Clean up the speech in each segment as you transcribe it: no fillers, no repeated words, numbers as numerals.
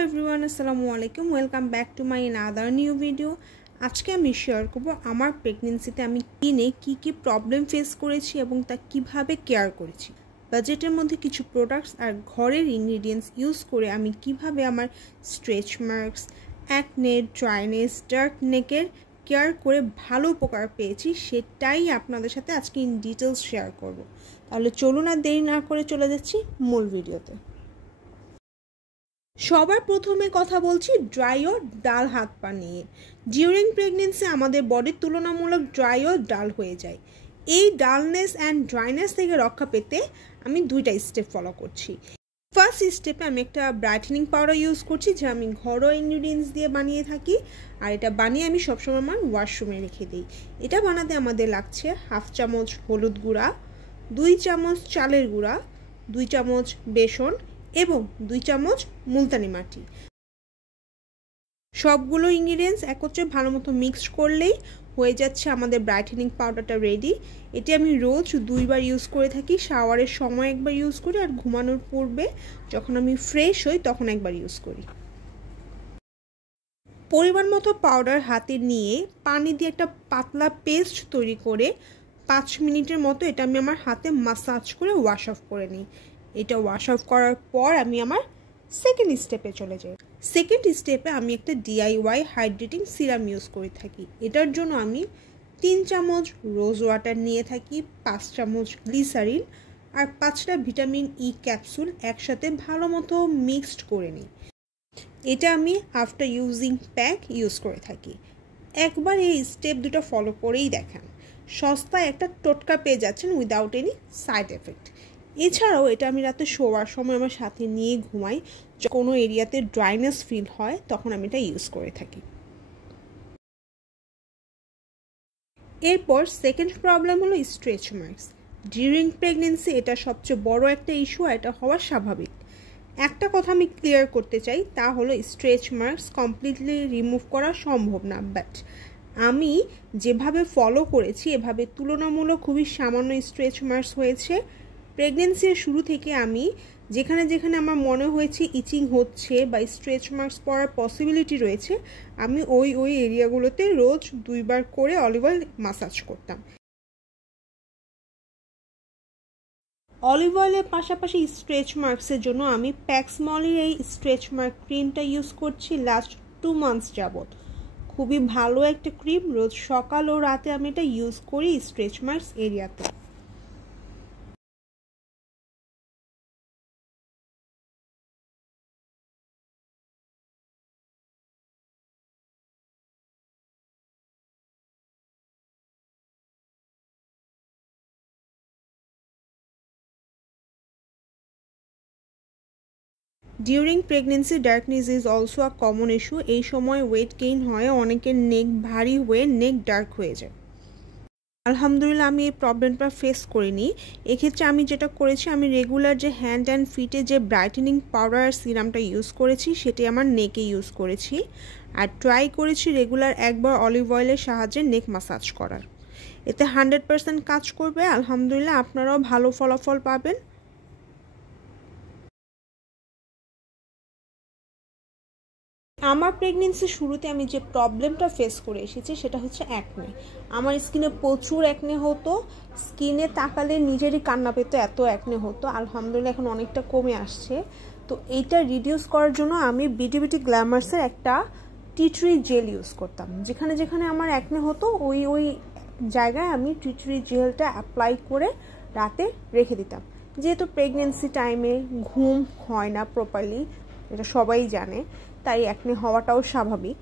everyone, assalamu alaikum. Welcome back to my another new video. আজকে আমি share করব আমার প্রেগন্যান্সিতে আমি কিনে কি প্রবলেম ফেস করেছি এবং তা কিভাবে কেয়ার করেছি। বাজেটের মধ্যে কিছু প্রোডাক্টস আর ঘরের ইনগ্রেডিয়েন্টস ইউজ করে আমি কিভাবে আমার stretch marks, acne, dryness, dark নেকের কেয়ার করে ভালো উপকার পেয়েছি সেটাই আপনাদের সাথে আজকে ইন ডিটেইলস শেয়ার করব। তাহলে চলুন আর দেরি না করে চলে যাচ্ছি মূল ভিডিওতে। সবার প্রথমে কথা বলছি ড্রাই ও ডাল হাত পা নিয়ে। ডিউরিং প্রেগনেন্সি আমাদের বডির তুলনামূলক ড্রাই ও ডাল হয়ে যায়। এই ডালনেস অ্যান্ড ড্রাইনেস থেকে রক্ষা পেতে আমি দুইটা স্টেপ ফলো করছি। ফার্স্ট স্টেপে আমি একটা ব্রাইটেনিং পাউডার ইউজ করছি যা আমি ঘরোয়া ইনগ্রিডিয়েন্টস দিয়ে বানিয়ে থাকি, আর এটা বানিয়ে আমি সবসময় আমার ওয়াশরুমে রেখে দিই। এটা বানাতে আমাদের লাগছে 1/2 চামচ হলুদ গুঁড়া, 2 চামচ চালের গুঁড়া, 2 চামচ বেসন এবং 2 চামচ মুলতানি মাটি। সবগুলো ইনগ্রিডিয়েন্টস একত্রে ভালো মতো মিক্সড করলেই হয়ে যাচ্ছে আমাদের ব্রাইটেনিং পাউডারটা রেডি। এটি আমি রোজ 2 বার ইউজ করে থাকি। শাওয়ারের সময় একবার ইউজ করি আর ঘুমানোর পূর্বে যখন আমি ফ্রেশ হই তখন একবার ইউজ করি। পরিমাণ মতো পাউডার হাতে নিয়ে পানি দিয়ে একটা পাতলা পেস্ট তৈরি করে 5 মিনিটের মতো এটা আমি আমার হাতে মাসাজ করে ওয়াশ অফ করে নিই। এটা ওয়াশ অফ করার পর আমি আমার সেকেন্ড স্টেপে চলে যাই। সেকেন্ড স্টেপে আমি একটা DIY হাইড্রেটিং সিরাম ইউজ করে থাকি। এটার জন্য আমি 3 চামচ রোজ ওয়াটার নিয়ে থাকি, 5 চামচ গ্লিসারিন আর 5টা ভিটামিন ই ক্যাপসুল একসাথে ভালো মতো মিক্সড করে নিই। এটা আমি আফটার ইউজিং প্যাক ইউজ করে থাকি। একবার এই স্টেপ দুটো ফলো করেই দেখেন, সস্তায় একটা টোটকা পেয়ে যাচ্ছেন উইদাউট এনি সাইড এফেক্ট। এছাড়াও এটা আমি রাতে শোয়ার সময় আমার সাথে নিয়ে ঘুমাই। কোনো এরিয়াতে ড্রাইনেস ফিল হয় তখন আমি এটা ইউজ করে থাকি। এরপর সেকেন্ড প্রবলেম হলো স্ট্রেচ মার্কস। ডিউরিং প্রেগনেন্সি এটা সবচেয়ে বড় একটা ইস্যু, এটা হওয়া স্বাভাবিক। একটা কথা আমি ক্লিয়ার করতে চাই, তা হলো স্ট্রেচ মার্কস কমপ্লিটলি রিমুভ করা সম্ভব না, বাট আমি যেভাবে ফলো করেছি এভাবে তুলনামূলক খুবই সামান্য স্ট্রেচ মার্কস হয়েছে। প্রেগনেন্সির শুরু থেকে আমি যেখানে যেখানে আমার মনে হয়েছে ইচিং হচ্ছে বা স্ট্রেচ মার্কস পড়ার পসিবিলিটি রয়েছে আমি ওই এরিয়াগুলোতে রোজ 2 বার করে অলিভ অয়েল মাসাজ করতাম। অলিভ অয়েলের পাশাপাশি স্ট্রেচ মার্কসের জন্য আমি প্যাক্সমলির এই স্ট্রেচ মার্ক ক্রিমটা ইউজ করছি লাস্ট 2 মান্থস যাবত। খুবই ভালো একটা ক্রিম, রোজ সকাল ও রাতে আমি এটা ইউজ করি স্ট্রেচ মার্কস এরিয়াতে। During pregnancy darkness is also a common issue. এই সময় ওয়েট গেইন হয়, অনেকের নেক ভারী হয়ে নেক ডার্ক হয়ে যায়। আলহামদুলিল্লাহ আমি এই প্রবলেমটা ফেস করিনি। এক্ষেত্রে আমি যেটা করেছি, আমি রেগুলার যে হ্যান্ড অ্যান্ড ফিটে যে ব্রাইটেনিং পাউডার আর সিরামটা ইউজ করেছি সেটি আমার নেকে ইউজ করেছি, আর ট্রাই করেছি রেগুলার একবার অলিভ অয়েলের সাহায্যে নেক মাসাজ করার। এতে 100% কাজ করবে। আলহামদুলিল্লাহ আপনারাও ভালো ফলাফল পাবেন। আমার প্রেগনেন্সির শুরুতে আমি যে প্রবলেমটা ফেস করে এসেছি সেটা হচ্ছে অ্যাকনে। আমার স্কিনে প্রচুর অ্যাকনে হতো, স্কিনে তাকালে নিজেরই কান্না পেতো, এত অ্যাকনে হতো। আলহামদুলিল্লাহ এখন অনেকটা কমে আসছে। তো এইটা রিডিউস করার জন্য আমি বিউটি গ্ল্যামার্সের একটা টি ট্রি জেল ইউজ করতাম। যেখানে যেখানে আমার অ্যাকনে হতো ওই জায়গায় আমি টি ট্রি জেলটা অ্যাপ্লাই করে রাতে রেখে দিতাম। যেহেতু প্রেগনেন্সি টাইমে ঘুম হয় না প্রপারলি, এটা সবাই জানে, তাই অ্যাকনে হওয়াটাও স্বাভাবিক।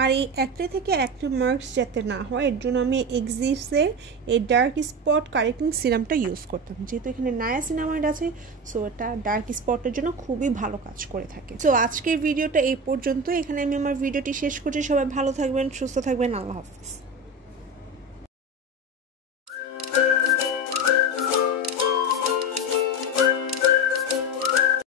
আর এই অ্যাকনে থেকে অ্যাকনে মার্কস যাতে না হয় এর জন্য আমি এক্সিস্টের এই ডার্ক স্পট কারেক্টিং সিরামটা ইউজ করতাম। যেহেতু এখানে নায়াসিনামাইড আছে, সো এটা ডার্ক স্পটের জন্য খুবই ভালো কাজ করে থাকে। সো আজকের ভিডিওটা এই পর্যন্ত। এখানে আমি আমার ভিডিওটি শেষ করছি। সবাই ভালো থাকবেন, সুস্থ থাকবেন। আল্লাহ হাফিজ।